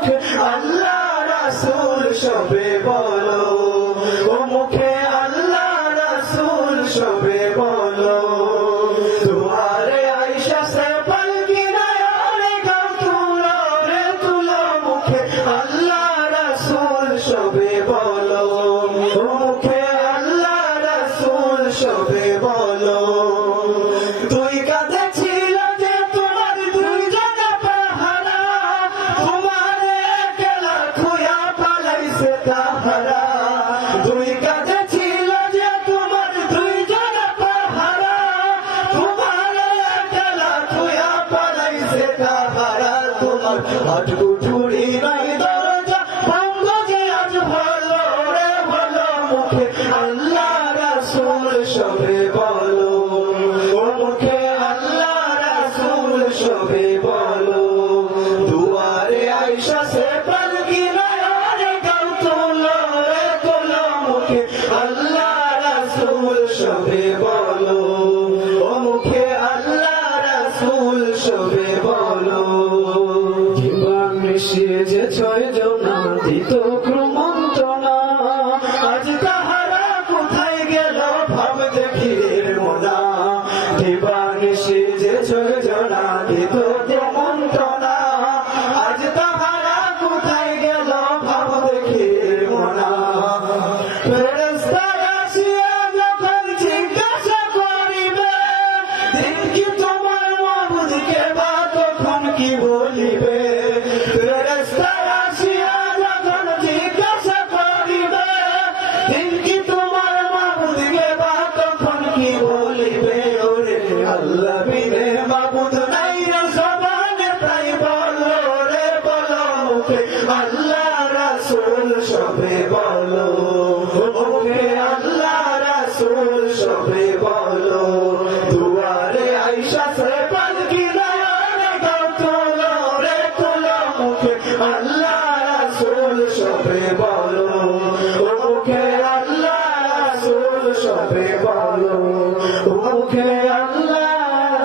মুখে আল্লাহ রাসূল সবে বলো, ও মুখে আল্লাহ রাসূল সবে বলো। দুয়ারে আয়েশা সে পালকি নয়নে গাও তুলো রে তুলো, মুখে আল্লাহ রাসূল সবে বলো, ও মুখে আল্লাহ রাসূল সবে বলো। দুই কাঁধে ছিল যে তোমার দুই জানা পাহারা, তোমার একলা খুয়া পালাইছে তাহারা। দুই কাঁধে ছিল যে তোমার দুই জানা পাহারা, তোমার একলা খুয়া পালাইছে তাহারা। তোমার হাঁটু জুড়ি নাই দরজা ভঙ্গ যে আজ ভালো রে ভালো, মুখে আল্লাহ রাসূল সবে বলো, ও মুখে আল্লাহ রাসূল সবে বলো। দুয়ারে আয়েশা সে পালকি নয়নে গাও তুলো রে তুলো, মুখে আল্লাহ রাসূল সবে বলো, ও মুখে আল্লাহ রাসূল সবে বলো। জীবন মিশিয়ে যে ছয় জনা দিত ক্রমন্তনা, আজ তাহারা কোথায় গেল ভাব দেখি রে মোনা। দিবানিশি যে ছয় জনা দিত ক্রমন্তনা, আজ তাহারা কোথায় গেল ভাব দেখি রে মোনা। ফেরেশতারা আসিয়া যখন জিজ্ঞাসা করিবে, দিন কি তোমার মাবুদকে বা তখন কি বলিবে। ফেরেশতারা আসিয়া যখন জিজ্ঞাসা করিবে, দিন কি তোমার মাবুদকে বা তখন কি বলিবে। ওরে আল্লাহ বিনে মাবুদ নাই রে জবানে তাই বলো রে বলো, মুখে আল্লাহ রাসূল সবে বলো, মুখে আল্লাহ রাসূল সবে বলো। দুয়ারে আয়েশা সে পালকি নয়নে গাও তুলো রে তুলো, মুখে আল্লাহ রাসূল সবে বলো, ও মুখে আল্লাহ রাসূল সবে বলো, ও মুখে আল্লাহ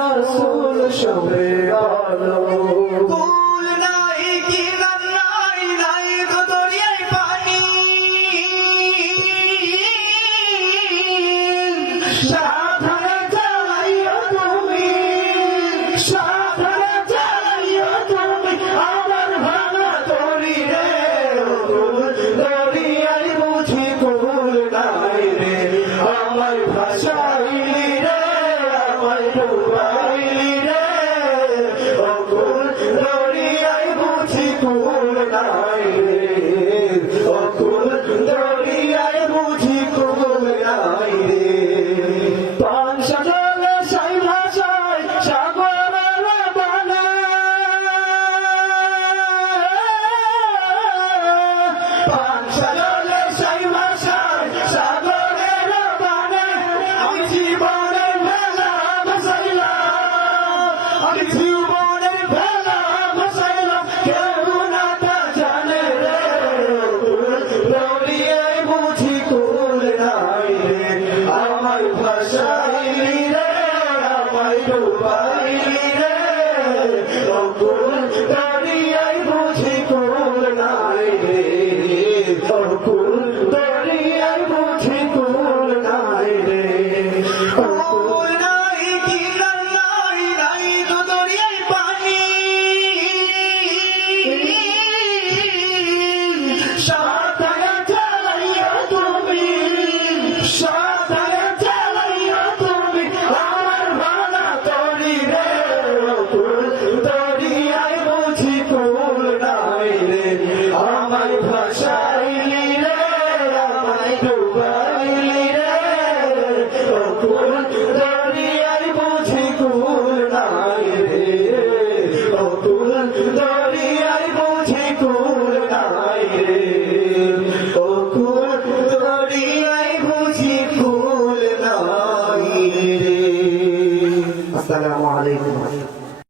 রাসূল সবে বলো। কুল নাই কিনার নাই, নাই তো দরিয়ায় পানি, সাবধানে চালাইও তুমি, সাবধানে চালাইও তুমি আমার ভাঙা তরি রে। কুল দরিয়ায় বুঝি কুল নাই রে, আমায় ভাসাইলি রে, আমায় ডুবাইলি রে। ও কুল দরিয়ায় বুঝি কুল নাই রে, ও কুল দরিয়ায় বুঝি কুল নাই রে। পান সাজালে সাই ভাষায় সাগরের বানে, পান সাজালে সাই ভাষায় সাগরের বানে। আমি জীবনের ভেলা ভাসাইলাম, আমি জীবনের ভেলা ভাসাইলাম, কেউ না তা জানে রে। কুল দরিয়ায় বুঝি কুল নাই রে, আমায় ভাসাইলি রে, আমায় ডুবাইলি রে। ও কুল দরিয়ায় বুঝি কুল নাই রে, ও কুল